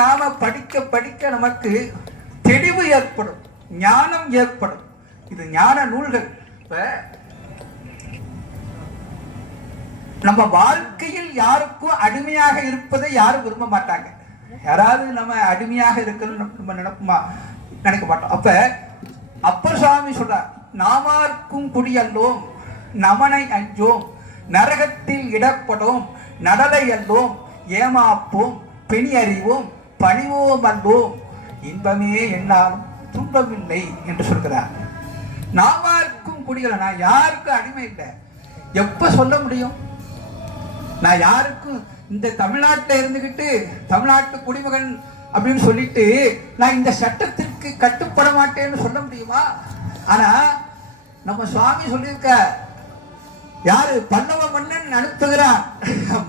நாம படிக்க படிக்க நமக்கு தெளிவு ஏற்படும், ஞானம் ஏற்படும். இது ஞான நூல்கள். இப்ப நம்ம வாழ்க்கையில் யாருக்கும் அடிமையாக இருப்பதை யாரும் விரும்ப மாட்டாங்க. யாராவது நம்ம அடிமையாக இருக்கணும்னு நம்ம நினைக்க மாட்டோம். அப்ப சுவாமி சொல்றார், நாமார்க்கும் குடியல்லோம் நமனை அஞ்சோம் நரகத்தில் இடப்படும் நடலை அல்லோம் ஏமாப்போம் பிணி அறிவோம் பணிவோம் அல்லோம் இன்பமே என்னாலும் துன்பமில்லை என்று சொல்கிறார். நாமார்க்கும் குடிகள், நான் யாருக்கும் அடிமை இல்லை. எப்ப சொல்ல முடியும்? நான் யாருக்கும் இந்த தமிழ்நாட்டில் இருந்துகிட்டு தமிழ்நாட்டு குடிமகன் அப்படின்னு சொல்லிட்டு நான் இந்த சட்டத்திற்கு கட்டுப்பட மாட்டேன்னு சொல்ல முடியுமா? ஆனா நம்ம சுவாமி சொல்லியிருக்க, யாரு பல்லவ மன்னன் அனுப்புகிறான்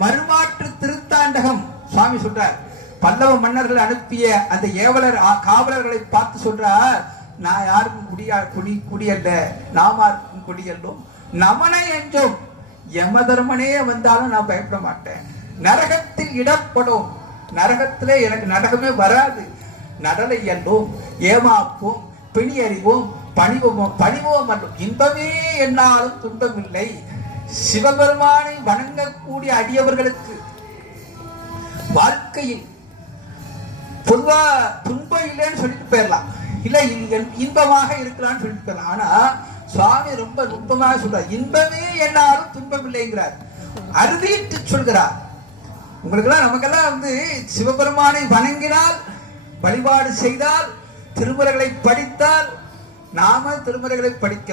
மறுமாற்று திருத்தாண்டகம். சுவாமி சொல்றார், பல்லவ மன்னர்கள் அனுப்பிய அந்த ஏவலர் காவலர்களை பார்த்து சொல்றார், நான் யாருக்கும் குடியல்ல, நாமாருக்கும் குடியல்லோம் நமனை என்றோம், யமதர்மனே வந்தாலும் நான் பயப்பட மாட்டேன். நரகத்தில் இடப்படும், நரகத்திலே எனக்கு நரகமே வராது. நடலை அல்லோம் ஏமாப்போம் பிணி அறிவோம் பணிவோம் அல்லோம் இன்பமே என்னாலும் துன்பமில்லை. சிவபெருமானை வணங்கக்கூடிய அடியவர்களுக்கு வாழ்க்கையில் பொதுவா துன்பம் இல்லைன்னு சொல்லிட்டு போயிடலாம், இல்ல இன்பமாக இருக்கலாம்னு சொல்லிட்டு போயிடலாம். ஆனா சுவாமி ரொம்ப நுட்பமாக சொல்றார், இன்பமே என்னாலும் துன்பம் இல்லைங்கிறார், அறுதிட்டு சொல்கிறார். உங்களுக்கெல்லாம் நமக்கெல்லாம் சிவபெருமானை வணங்கினால், வழிபாடு செய்தால், திருமுறைகளை படித்தால், நாம திருமுறைகளை படிக்க